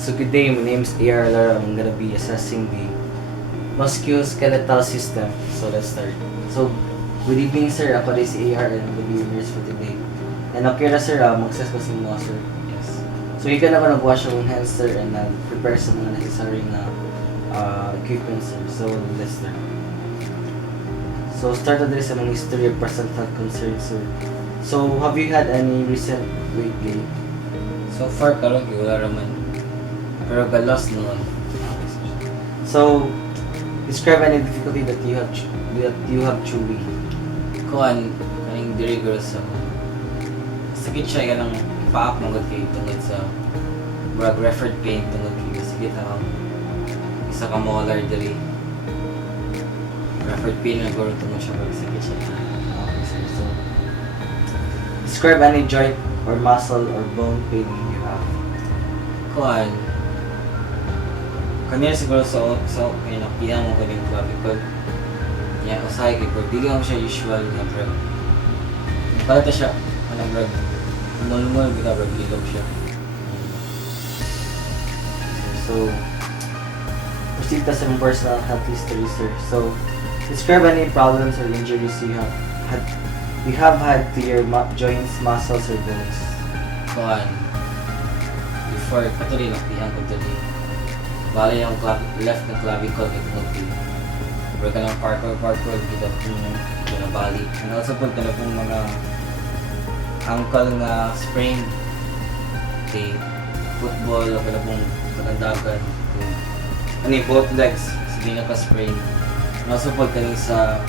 So good day, my name is A.R. Alorro. I'm gonna be assessing the muscuskeletal system. So let's start. So, good evening sir. Ako rin si A.R. and I'm gonna be your nurse for today. And okay na sir, mag-assess ko sa mga sir. Yes. So you can naman nag-wash your own hands sir and prepare sa mga necessary na equipment sir. So let's start. So start na sa mga history of present health concerns sir. So have you had any recent weight gain? So far karon wala raman. Pero galos noon. So describe any difficulty that you have chewing. Kuan kaning diri girl sa sakit siya ganang paak mong kay tungod sa brag referred pain tungod kay sakit ang isa ka molar diri. Referred pain na guro tungod siya pag sakit siya. Okay, sir. So describe any joint or muscle or bone pain you have. Kuan kanya siguro sa kaya napihan mo kaning clavicle. Ya usahay kay pero dili mo siya usual nga brag. Palata siya anong brag. Mulmul bitaw brag ilog siya. So proceed to some personal health history sir. So describe any problems or injuries you have had to your joints, muscles or bones. Kuan before patuloy napihan ko dali. Bali yung left ng clavicle at nagpi. Pero ka ng parkour dito na bali. And also po ka na pong mga ankle nga sprain. Okay, football o ka na pong katandagan. Ano yung both legs, sige na ka sprain. And also po ka sa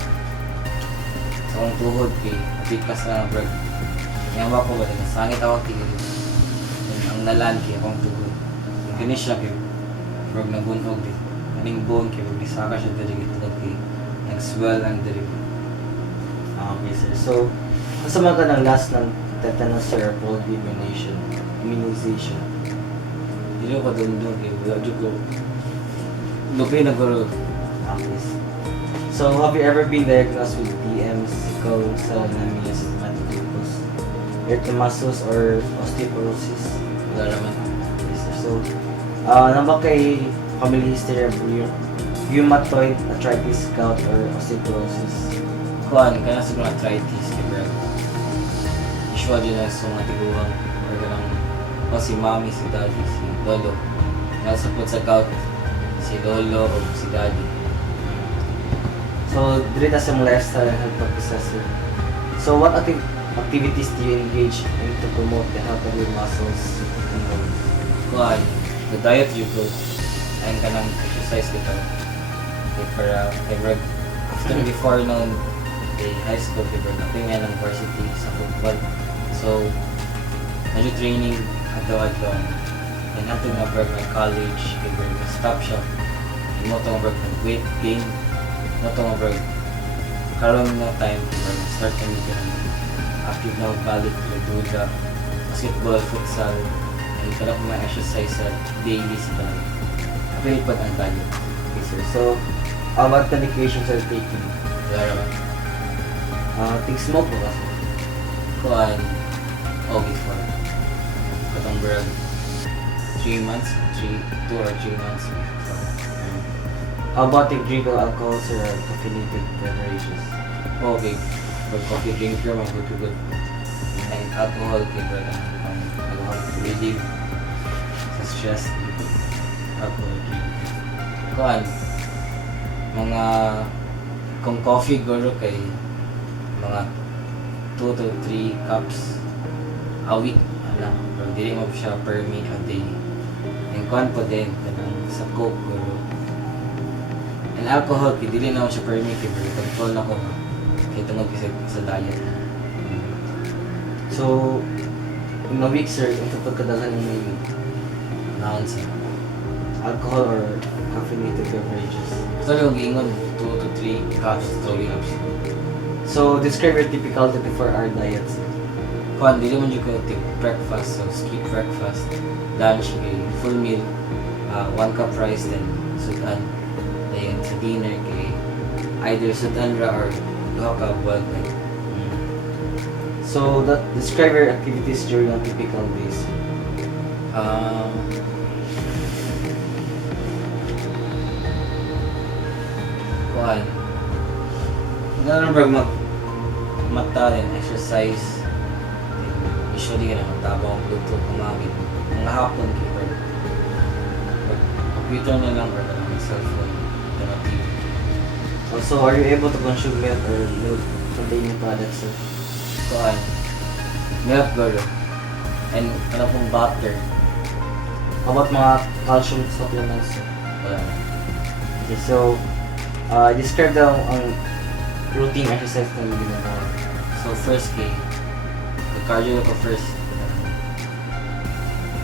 akong tuhod kay pikas na brag. Yawa ko ba din, sangit ako tigil. Ang nalan kay akong tuhod. Ganun siya kay brag nabunog din. Kaning bone kay brag disaka siya diri gitnog kay nag-swell ang diri. Okay sir. So kasama ka ng last ng tetanus or polio immunization. Dili ko dundog kay wala jud ko. Lupi na guro. Okay. So have you ever been diagnosed with DM, sickle cell anemia, systematic lupus, erythematosus or osteoporosis? Wala naman. Okay, sir. So namba kay family history of rheumatoid arthritis, gout or osteoporosis? Kuan kana sa mga arthritis kay brag. Usual din na sa mga tiguang or ganang o si mommy, si daddy, si lolo. Nasa po sa gout si lolo o si daddy. So dito sa mga lifestyle and health practices sir. So what activities do you engage in to promote the health of your muscles and bones? Kuan the diet you go and kanang exercise dito. Okay, para kay brag after before noon kay high school kay brag natin nga ng varsity sa football. So medyo training adlaw-adlaw. And after na brag ng college kay brag stop siya. Imo tong brag ng weight gain. Imo tong brag karon na time brag start kami kan active na balik duda basketball, futsal, and kada ko mga exercise sa daily sa tanan. Apil pag ang diet. Okay sir. So what medications are you taking? Wala naman. Take smoke po kasi. Kuan all before. Katong brag 2 or 3 months before. How about take drink of alcohol or caffeinated beverages? Okay. Pag coffee drinker, good. And alcohol, kay brag alcohol to relieve sa stress. Alcohol drink. Kuan mga kung coffee guro kay mga 2 to 3 cups a week ana pero dili mo siya per meal a day. And kuan po din kanang sa coke guro. And alcohol kay dili na mo siya per meal kay pero control na ko kay tungod sa diet. So in a week sir, ito pagkadalhan ng may Naon sa alcohol or caffeinated beverages. so yung gingon 2 to 3 cups so cups. So describe your typical 24-hour diet sir. Kuan dili man jud ko take breakfast so skip breakfast. Lunch kay full meal 1 cup rice then sudan. Then sa dinner kay either sudan ra or 2 cup boiled egg. So describe your activities during a typical days. Kailangan bro mata din, exercise. Usually ka na magtabang ang Bluetooth kumagin. Mga hapon ka bro. Computer na lang bro, ng cellphone, na TV. Also, are you able to consume milk or milk containing products, sir? Kuan, milk bro. And ano pong butter. How about mga calcium supplements, sir? Wala na. Okay, so, describe daw ang routine exercise na ginagawa. So first kay, cardio ko first.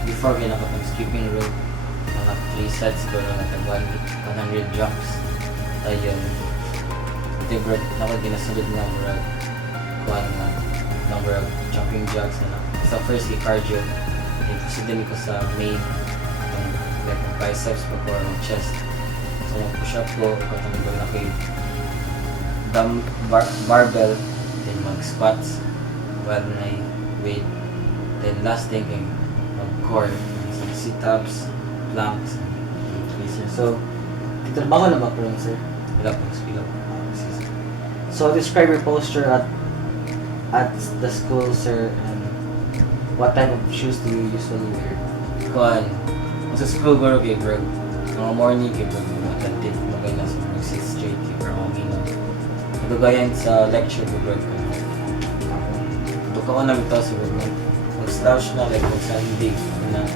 Before kaya nakapag skipping rope, mga 3 sets ko na natag 100 drops. Ayun. Ito yung bro, nakapag ginasunod na bro, kuha na number of jumping jacks na. Sa first kay cardio, proceed ko sa main, itong like biceps pa or chest. So mag-push up ko, katong na kay barbell, then mag-squats while na weight. Then last thing ay mag-core, sit-ups, planks. Okay, sir. So, titrabaho na ba po yun, sir? Wala pang speed up. So, describe your posture at the school, sir, and what type of shoes do you usually wear? Kuhan, sa school ko kay bro, mga morning kay bro, attentive magay na sa mag-sit straight kay bro, minum. Nadugayan sa lecture ko bro. Tuka ko na bitaw sa bro. Mag-slouch na, like mag-sundig na.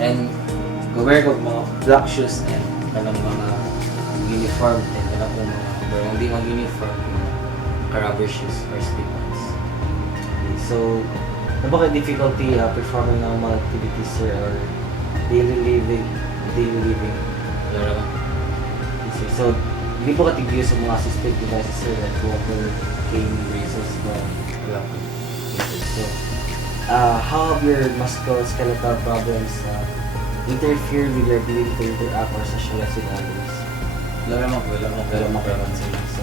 And go-wear ko mga black shoes and kanang mga uniform and kanang po mga bro, hindi mga uniform, rubber shoes or slip-ons. Okay, so, ano ba kayo difficulty performing ng mga activities, sir, or daily living? Wala naman. Okay, sir. So, hindi po katigyo sa mga assistive devices, sir, like walker, cane, braces, ba? Wala po. Okay, sir. So, how have your musculoskeletal problems interfered with your ability to interact or socialize with others? Wala naman po, wala naman sila. So,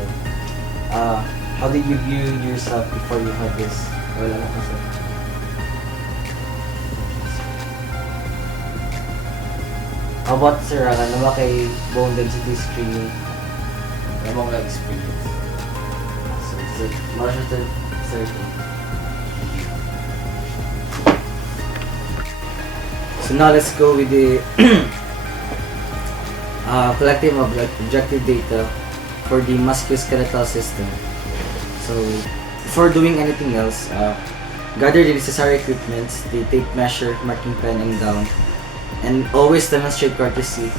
how did you view yourself before you had this? Wala naman po, sir. How about, sir, ano ba kay bone density screening? Wala mo lang experience. So, Marshall, sir. So now let's go with the collective objective data for the musculoskeletal system. So before doing anything else, gather the necessary equipments, the tape measure, marking pen, and gown, and always demonstrate courtesy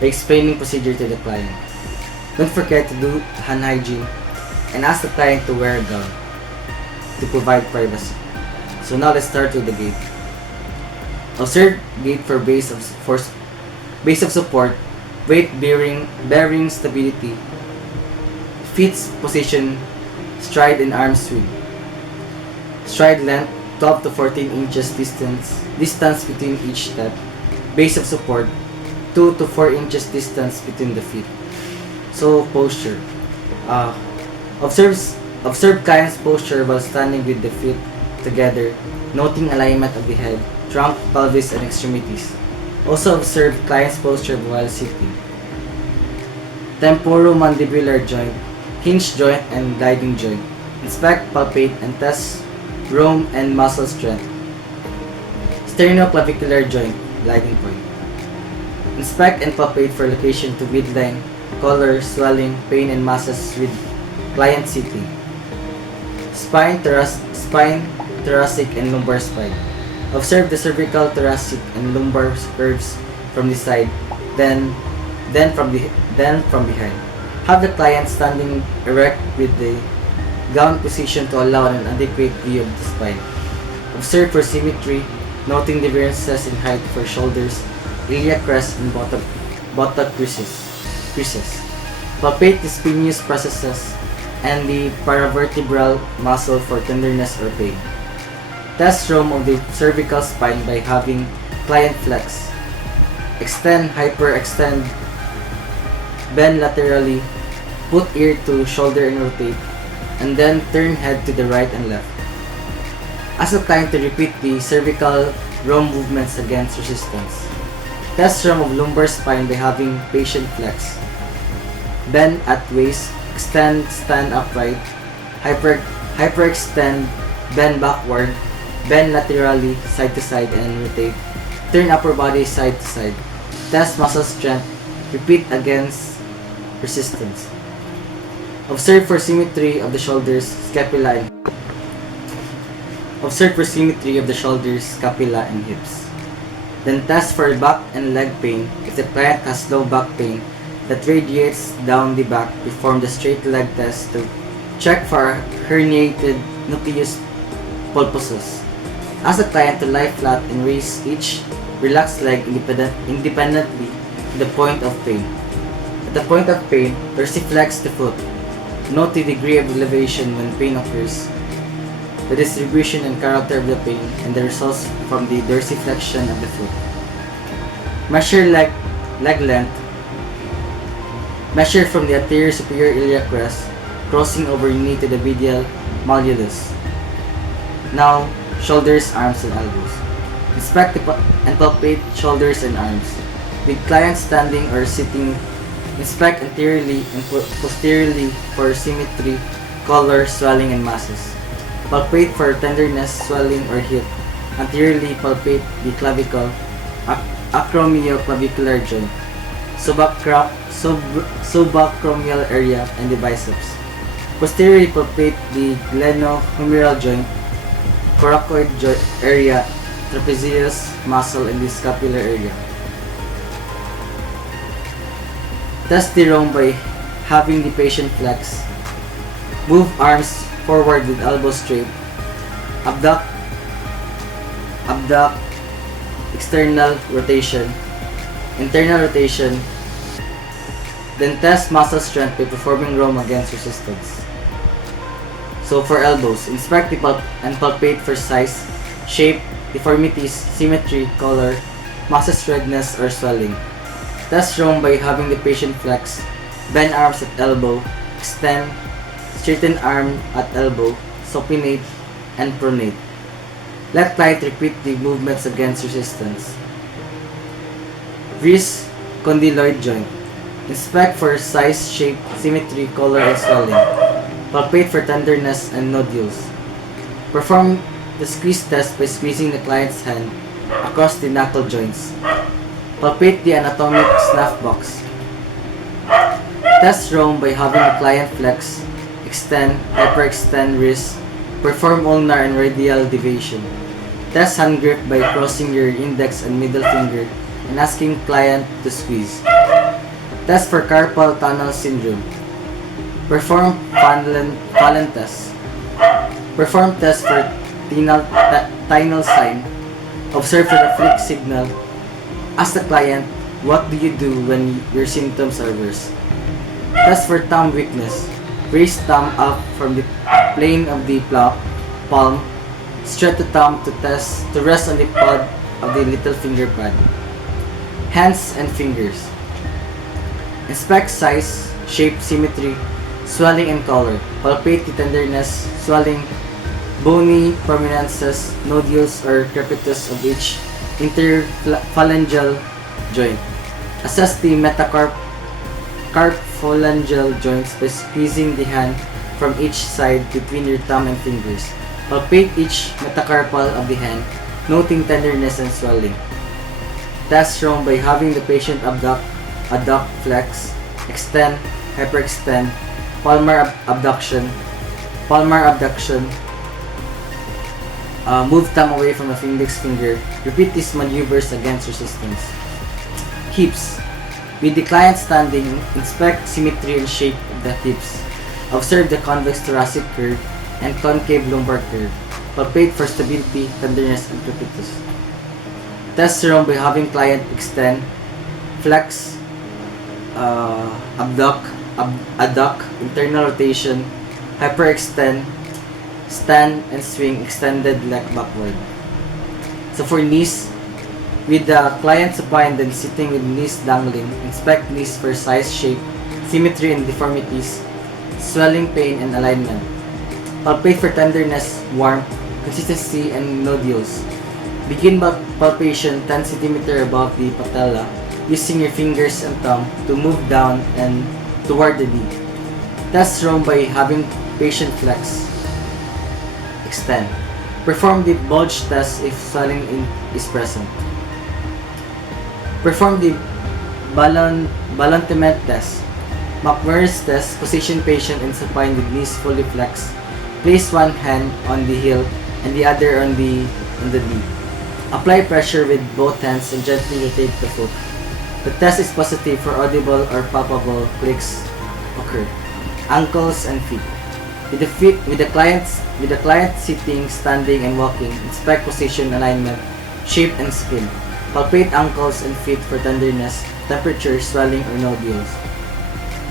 by explaining procedure to the client. Don't forget to do hand hygiene and ask the client to wear a gown to provide privacy. So now let's start with the gait. Observe gait for base of support, weight bearing stability, feet position, stride and arm swing. Stride length 12 to 14 inches distance between each step. Base of support 2 to 4 inches distance between the feet. So posture. Observe client's posture while standing with the feet together, noting alignment of the head, trunk, pelvis, and extremities. Also observe client's posture while sitting. Temporomandibular joint, hinge joint, and gliding joint. Inspect, palpate, and test rome and muscle strength. Sternoclavicular joint, gliding point. Inspect and palpate for location to midline, color, swelling, pain, and masses with client sitting. Spine, thoracic, and lumbar spine. Observe the cervical, thoracic, and lumbar curves from the side, then from behind. Have the client standing erect with the gown position to allow an adequate view of the spine. Observe for symmetry, noting differences in height for shoulders, iliac crest, and buttock creases. Palpate the splenius processes and the paravertebral muscle for tenderness or pain. Test rome of the cervical spine by having client flex. Extend, hyperextend, bend laterally, put ear to shoulder and rotate, and then turn head to the right and left. Ask the client to repeat the cervical rome movements against resistance. Test rome of lumbar spine by having patient flex. Bend at waist, stand upright, hyperextend, bend backward, bend laterally, side to side, and rotate. Turn upper body side to side. Test muscle strength. Repeat against resistance. Observe for symmetry of the shoulders, scapula, and hips. Then test for back and leg pain. If the client has low back pain that radiates down the back, perform the straight leg test to check for herniated nucleus pulposus. Ask the client to lie flat and raise each relaxed leg independently to the point of pain. At the point of pain, dorsiflex the foot. Note the degree of elevation when pain occurs, the distribution and character of the pain, and the results from the dorsiflexion of the foot. Measure leg length. Measure from the anterior superior iliac crest, crossing over knee to the medial malleolus. Now, shoulders, arms, and elbows. Inspect and palpate shoulders and arms. With client standing or sitting, inspect anteriorly and posteriorly for symmetry, color, swelling, and masses. Palpate for tenderness, swelling, or heat. Anteriorly palpate the clavicle, acromioclavicular joint, subacromial area, and the biceps. Posteriorly palpate the glenohumeral joint, coracoid joint area, trapezius muscle, and the scapular area. Test the rhomb by having the patient flex. Move arms forward with elbows straight. Abduct, external rotation, internal rotation. Then test muscle strength by performing rhomb against resistance. So for elbows, inspect and palpate for size, shape, deformities, symmetry, color, masses, redness, or swelling. Test rhomb by having the patient flex, bend arms at elbow, extend, straighten arm at elbow, supinate, and pronate. Let client repeat the movements against resistance. Wrist condyloid joint. Inspect for size, shape, symmetry, color, and swelling. Palpate for tenderness and nodules. Perform the squeeze test by squeezing the client's hand across the knuckle joints. Palpate the anatomic snuff box. Test rhomb by having the client flex, extend, hyperextend wrist, perform ulnar and radial deviation. Test hand grip by crossing your index and middle finger and asking client to squeeze. Test for carpal tunnel syndrome. Perform Fallen test. Perform test for tinal sign. Observe for the flick signal. Ask the client, what do you do when your symptoms are worse? Test for thumb weakness. Raise thumb up from the plane of the palm. Stretch the thumb to rest on the pad of the little finger pad. Hands and fingers. Inspect size, shape, symmetry, swelling, and color. Palpate the tenderness, swelling, bony prominences, nodules, or crepitus of each interphalangeal joint. Assess the metacarpophalangeal joints by squeezing the hand from each side between your thumb and fingers. Palpate each metacarpal of the hand, noting tenderness and swelling. Test rhomb by having the patient adduct, flex, extend, hyperextend, palmar abduction, move thumb away from the index finger. Repeat these maneuvers against resistance. Hips. With the client standing, inspect symmetry and shape of the hips. Observe the convex thoracic curve and concave lumbar curve. Palpate for stability, tenderness, and crepitus. Test rhomb by having client extend, flex, adduct, internal rotation, hyperextend, stand and swing extended leg backward. So for knees, with the client supine then sitting with knees dangling, inspect knees for size, shape, symmetry and deformities, swelling, pain, and alignment. Palpate for tenderness, warmth, consistency, and nodules. Begin palpation 10 cm above the patella, using your fingers and thumb to move down and toward the knee. Test room by having patient flex. Extend. Perform the bulge test if swelling is present. Perform the ballontement test. McMurray's test. Position patient in supine with knees fully flexed. Place one hand on the heel and the other on the knee. Apply pressure with both hands and gently rotate the foot. The test is positive for audible or palpable clicks occur. Ankles and feet. With the client sitting, standing, and walking, inspect position, alignment, shape, and skin. Palpate ankles and feet for tenderness, temperature, swelling, or nodules.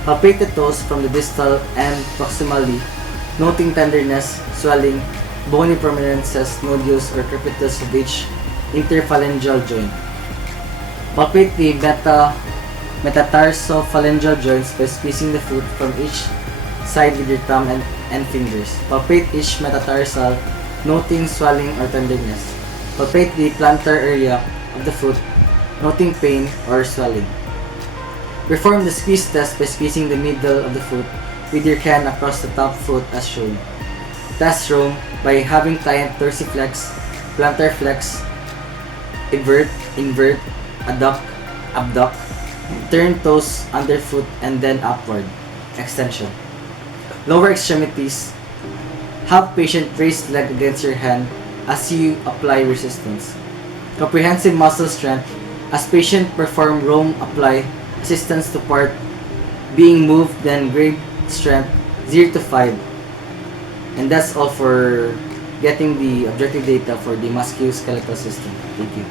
Palpate the toes from the distal and proximally, noting tenderness, swelling, bony prominences, nodules, or crepitus of each interphalangeal joint. Palpate the metatarsophalangeal joints by squeezing the foot from each side with your thumb and fingers. Palpate each metatarsal, noting swelling or tenderness. Palpate the plantar area of the foot, noting pain or swelling. Perform the squeeze test by squeezing the middle of the foot with your hand across the top foot as shown. Test room by having client dorsiflex, plantar flex, invert, abduct, turn toes underfoot and then upward. Extension. Lower extremities. Have patient raise leg against your hand as you apply resistance. Comprehensive muscle strength. As patient perform roam, apply assistance to part being moved, then grade strength 0 to 5. And that's all for getting the objective data for the musculoskeletal system. Thank you.